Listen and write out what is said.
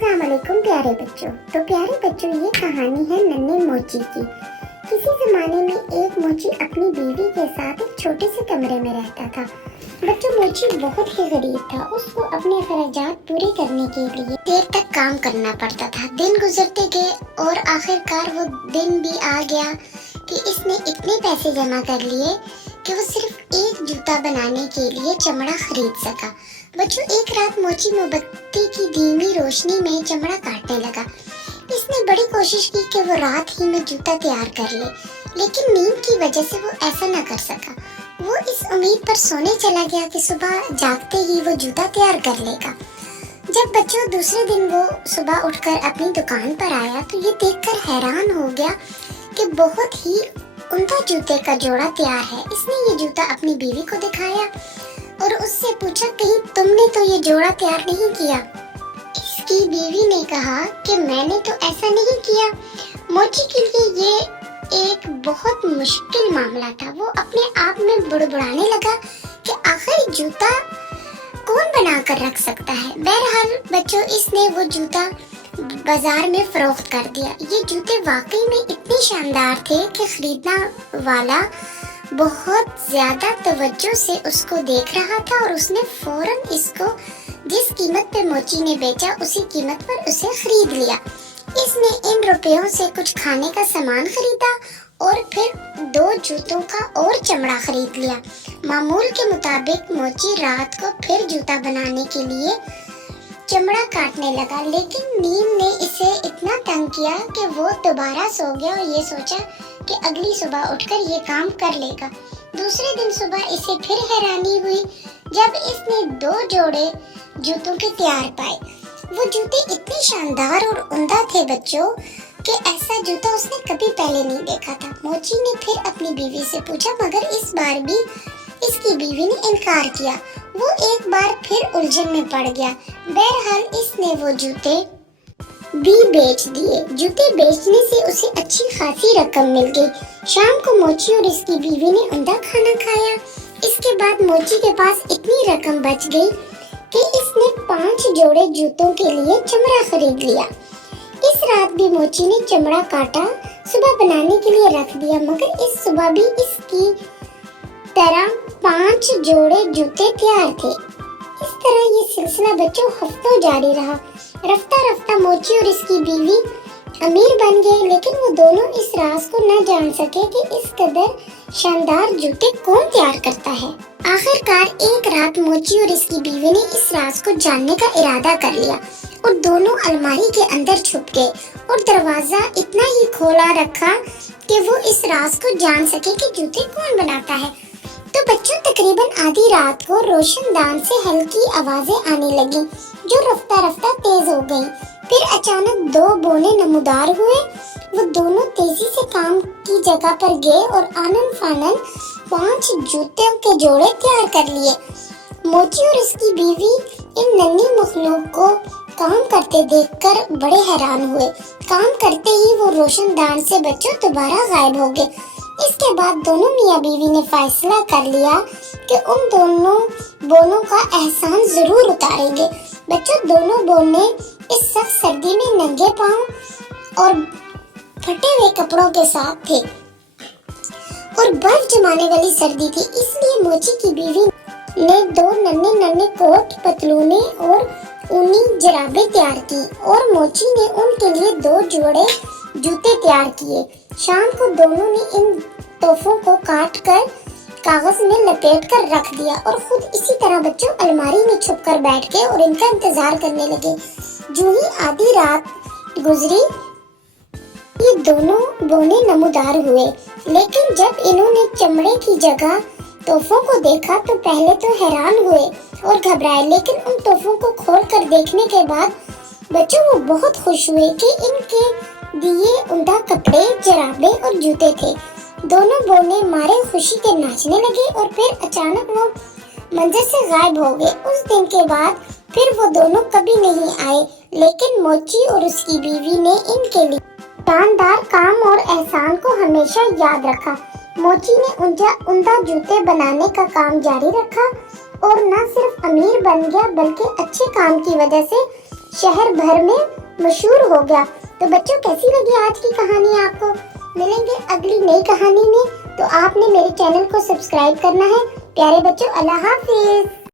अस्सलाम वालेकुम प्यारे बच्चों। तो प्यारे बच्चों, ये कहानी है नन्हे मोची की। किसी जमाने में एक मोची अपनी बीवी के साथ एक छोटे से कमरे में रहता था। बच्चों, मोची बहुत ही गरीब था। उसको अपने खर्चात पूरे करने के लिए देर तक काम करना पड़ता था। दिन गुजरते गए और आखिरकार वो दिन भी आ गया कि इसने इतने पैसे जमा कर लिए कि वो सिर्फ एक जूता बनाने के लिए चमड़ा खरीद सका। बच्चों, एक रात मोची मोमबत्ती की धीमी रोशनी में चमड़ा काटने लगा। इसने बड़ी कोशिश की कि वो रात ही में जूता तैयार कर ले, लेकिन नींद की वजह से वो ऐसा न कर सका। वो इस उम्मीद पर सोने चला गया कि सुबह जागते ही वो जूता तैयार कर लेगा। जब बच्चों दूसरे दिन वो सुबह उठकर अपनी दुकान पर आया तो ये देखकर हैरान हो गया कि बहुत ही उम्दा जूते का जोड़ा तैयार है। इसने ये जूता अपनी बीवी को दिखाया और उससे पूछा, कहीं तुमने तो ये जोड़ा तैयार नहीं किया? इसकी बीवी ने कहा कि मैंने तो ऐसा नहीं किया। मोची के लिए ये एक बहुत मुश्किल मामला था। वो अपने आप में बुड़बुड़ाने लगा कि आखिर जूता कौन बनाकर रख सकता है। बहरहाल बच्चों, इसने वो जूता बाजार में फरोख्त कर दिया। ये जूते वाकई में इतने शानदार थे कि खरीदना वाला बहुत ज्यादा तवज्जो से उसको देख रहा था और उसने फौरन इसको जिस कीमत पे मोची ने बेचा उसी कीमत पर उसे खरीद लिया। इसने इन रुपयों से कुछ खाने का सामान खरीदा और फिर 2 जूतों का और चमड़ा खरीद लिया। मामूल के मुताबिक मोची रात को फिर जूता बनाने के लिए चमड़ा काटने लगा, लेकिन नींद ने इसे इतना तंग किया कि वो दोबारा सो गया और ये सोचा कि अगली सुबह उठकर ये काम कर लेगा। दूसरे दिन सुबह इसे फिर हैरानी हुई जब इसने 2 जोड़े जूतों के तैयार पाए। वो जूते इतने शानदार और उम्दा थे बच्चों कि ऐसा जूता उसने कभी पहले नहीं देखा था। मोची ने फिर अपनी बीवी से पूछा, मगर इस बार भी इसकी बीवी ने इनकार किया। वो एक बार फिर उलझन में पड़ गया। बहरहाल इसने वो जूते भी बेच दिए। जूते बेचने से उसे अच्छी खासी रकम मिल गई। शाम को मोची और इसकी बीवी ने उम्दा खाना खाया। इसके बाद मोची के पास इतनी रकम बच गई कि इसने 5 जोड़े जूतों के लिए चमड़ा खरीद लिया। इस रात भी मोची ने चमड़ा काटा, सुबह बनाने के लिए रख दिया, मगर इस सुबह भी इसकी तरह 5 जोड़े जूते तैयार थे। इस तरह ये सिलसिला बच्चों हफ्तों जारी रहा। रफ्ता रफ्ता मोची और इसकी बीवी अमीर बन गए, लेकिन वो दोनों इस राज को न जान सके कि इस कदर शानदार जूते कौन तैयार करता है। आखिरकार एक रात मोची और इसकी बीवी ने इस राज को जानने का इरादा कर लिया और दोनों अलमारी के अंदर छुप गए और दरवाजा इतना ही खोला रखा कि वो इस राज को जान सके कि जूते कौन बनाता है। तो बच्चों, तकरीबन आधी रात को रोशनदान से हल्की आवाजें आने लगी जो रफ्ता रफ्ता तेज हो गईं। फिर अचानक 2 बोने नमूदार हुए। वो दोनों तेजी से काम की जगह पर गए और आनन फानन 5 जूतों के जोड़े तैयार कर लिए। मोची और इसकी बीवी इन नन्ही मखलूक को काम करते देखकर बड़े हैरान हुए। काम करते ही वो रोशनदान से बच्चों दोबारा गायब हो गए। इसके बाद दोनों मियाँ बीवी ने फैसला कर लिया कि उन दोनों बोनों का एहसान जरूर उतारेंगे। बच्चों, दोनों बोने इस सख्त सर्दी में नंगे पांव और फटे हुए कपड़ों के साथ थे और बर्फ जमाने वाली सर्दी थी, इसलिए मोची की बीवी ने 2 नन्हे नन्हे कोट, पतलूने और ऊनी जराबें तैयार की और मोची ने उनके लिए 2 जोड़े जूते तैयार किए। शाम को दोनों ने इन तोहफों को काट कर कागज में लपेट कर रख दिया और खुद इसी तरह बच्चों अलमारी में छुप कर बैठ गए और इनका इंतजार करने लगे। जो ही आधी रात गुजरी, ये दोनों बोने नमूदार हुए, लेकिन जब इन्होंने चमड़े की जगह तोहफों को देखा तो पहले तो हैरान हुए और घबराए, लेकिन उन तोहफों को खोल कर देखने के बाद बच्चों वो बहुत खुश हुए कि इनके दिए उम्दा कपड़े, जराबे और जूते थे। दोनों बोने मारे खुशी के नाचने लगे और फिर अचानक वो मंजर से गायब हो गए। उस दिन के बाद फिर वो दोनों कभी नहीं आए, लेकिन मोची और उसकी बीवी ने इनके लिए शानदार काम और एहसान को हमेशा याद रखा। मोची ने उम्दा जूते बनाने का काम जारी रखा और न सिर्फ अमीर बन गया बल्कि अच्छे काम की वजह से शहर भर में मशहूर हो गया। तो बच्चों कैसी लगी आज की कहानी आपको? मिलेंगे अगली नई कहानी में, तो आपने मेरे चैनल को सब्सक्राइब करना है। प्यारे बच्चों, अल्लाह हाफिज।